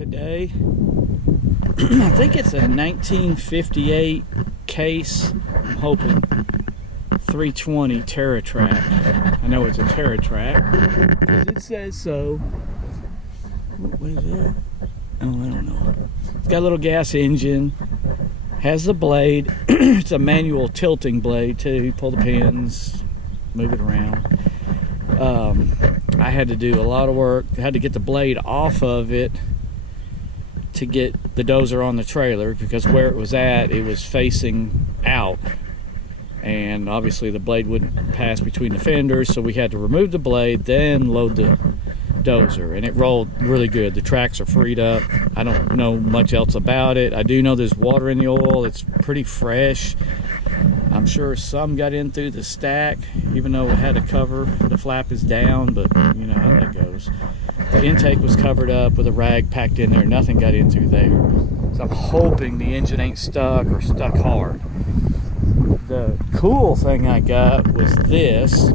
today. I think it's a 1958 Case, I'm hoping, 320 TerraTrack. I know it's a TerraTrack because it says so. What is that? Oh, I don't know. It's got a little gas engine, has the blade. It's a manual tilting blade too. You pull the pins, move it around. I had to do a lot of work. I had to get the blade off of it to get the dozer on the trailer, because where it was at, it was facing out, and obviously the blade wouldn't pass between the fenders, so we had to remove the blade, then load the dozer, and it rolled really good. The tracks are freed up. I don't know much else about it. I do know there's water in the oil. It's pretty fresh. I'm sure some got in through the stack, even though it had a cover. The flap is down, but you know how that goes. The intake was covered up with a rag packed in there. Nothing got in through there. So I'm hoping the engine ain't stuck or stuck hard. The cool thing I got was this.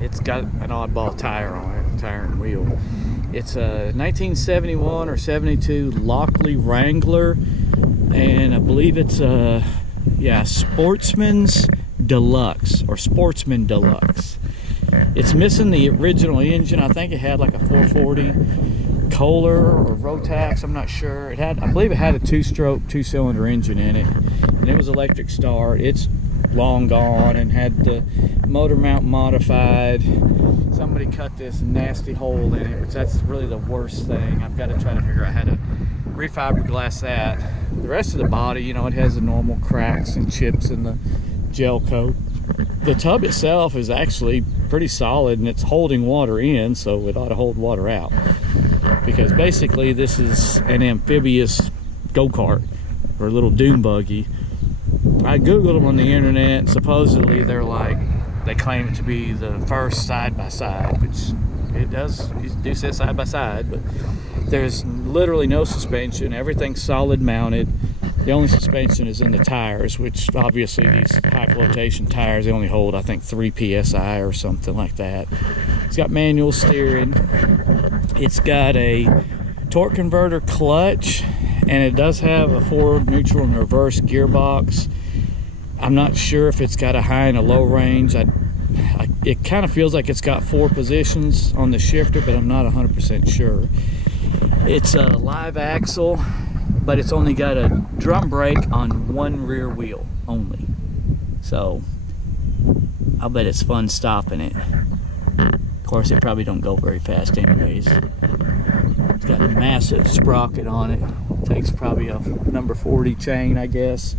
It's got an oddball tire on it, tire and wheel. It's a 1971 or 72 Lockley Wrangler, and I believe it's a Sportsman's Deluxe or Sportsman Deluxe. It's missing the original engine. I think it had like a 440 Kohler or Rotax, I'm not sure. It had, I believe it had a two-stroke, two-cylinder engine in it, and it was electric start. It's long gone and had the motor mount modified. Somebody cut this nasty hole in it, which that's really the worst thing. I've got to try to figure out how to refiberglass that. The rest of the body, you know, it has the normal cracks and chips in the gel coat. The tub itself is actually pretty solid, and it's holding water in, so it ought to hold water out, because basically this is an amphibious go-kart or a little dune buggy. I googled them on the internet, and supposedly they claim it to be the first side-by-side, which it does. You do say side-by-side, but there's literally no suspension. Everything's solid mounted. The only suspension is in the tires, which obviously these high flotation tires, they only hold, I think, 3 psi or something like that. It's got manual steering. It's got a torque converter clutch, and it does have a forward, neutral, and reverse gearbox. I'm not sure if it's got a high and a low range. It kind of feels like it's got 4 positions on the shifter, but I'm not 100% sure. It's a live axle, but it's only got a drum brake on one rear wheel only. So I'll bet it's fun stopping it. Of course, it probably don't go very fast anyways. It's got a massive sprocket on it. Takes probably a number 40 chain, I guess.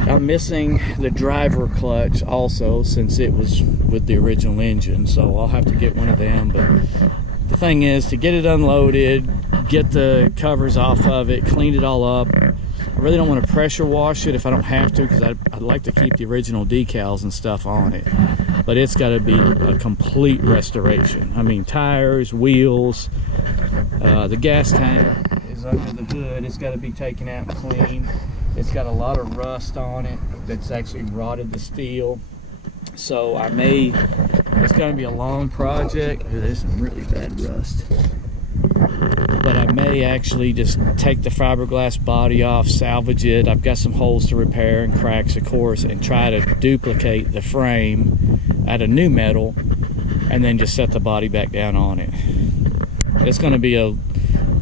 I'm missing the driver clutch also, since it was with the original engine, so I'll have to get one of them. But the thing is, to get it unloaded, get the covers off of it, clean it all up. I really don't want to pressure wash it if I don't have to, because I'd like to keep the original decals and stuff on it. But it's got to be a complete restoration. I mean, tires, wheels, the gas tank is under the hood. It's got to be taken out and cleaned. It's got a lot of rust on it that's actually rotted the steel. So it's going to be a long project. Ooh, there's some really bad rust. But I may actually just take the fiberglass body off, salvage it. I've got some holes to repair and cracks, of course, and try to duplicate the frame out of new metal, and then just set the body back down on it. It's going to be a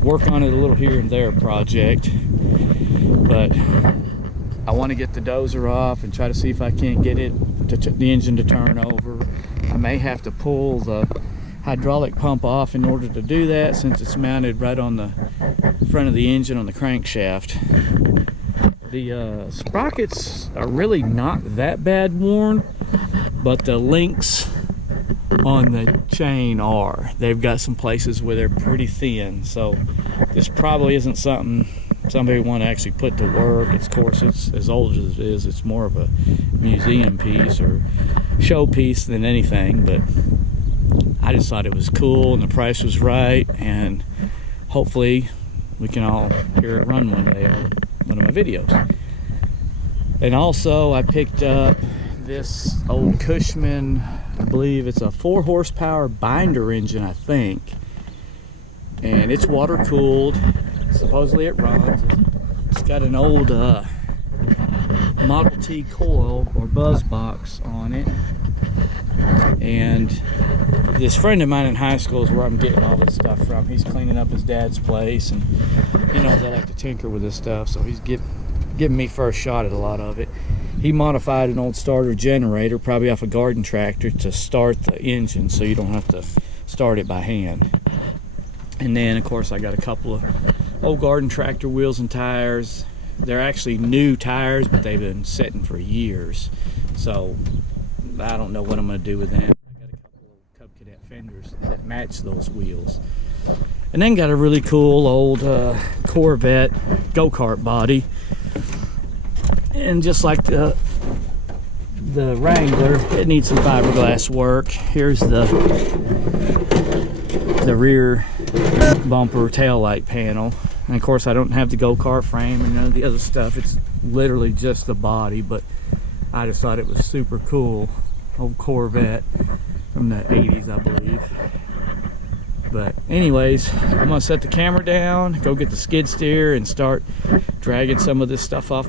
work on it a little here and there project, but I want to get the dozer off and try to see if I can't get the engine to turn over. I may have to pull the hydraulic pump off in order to do that, since it's mounted right on the front of the engine on the crankshaft. The sprockets are really not that bad worn, but the links on the chain are. They've got some places where they're pretty thin, so this probably isn't something somebody want to actually put to work. Of course, it's as old as it is. It's more of a museum piece or show piece than anything, but I just thought it was cool and the price was right, and hopefully we can all hear it run one day on one of my videos. And also I picked up this old Cushman, I believe it's a 4 horsepower binder engine, I think. and it's water cooled. Supposedly it runs. It's got an old Model T coil or buzz box on it, and this friend of mine in high school is where I'm getting all this stuff from. He's cleaning up his dad's place, and he knows I like to tinker with this stuff, so he's giving me first shot at a lot of it. He modified an old starter generator, probably off a garden tractor, to start the engine so you don't have to start it by hand. And then of course I got a couple of old garden tractor wheels and tires. They're actually new tires, but they've been sitting for years, so I don't know what I'm going to do with them. I got a couple of Cub Cadet fenders that match those wheels, and then got a really cool old Corvette go-kart body. And just like the Wrangler, it needs some fiberglass work. Here's the rear bumper tail light panel, and of course I don't have the go-kart frame and none of the other stuff. It's literally just the body, but I just thought it was super cool. Old Corvette from the 80s, I believe. But anyways, I'm gonna set the camera down, go get the skid steer, and start dragging some of this stuff off.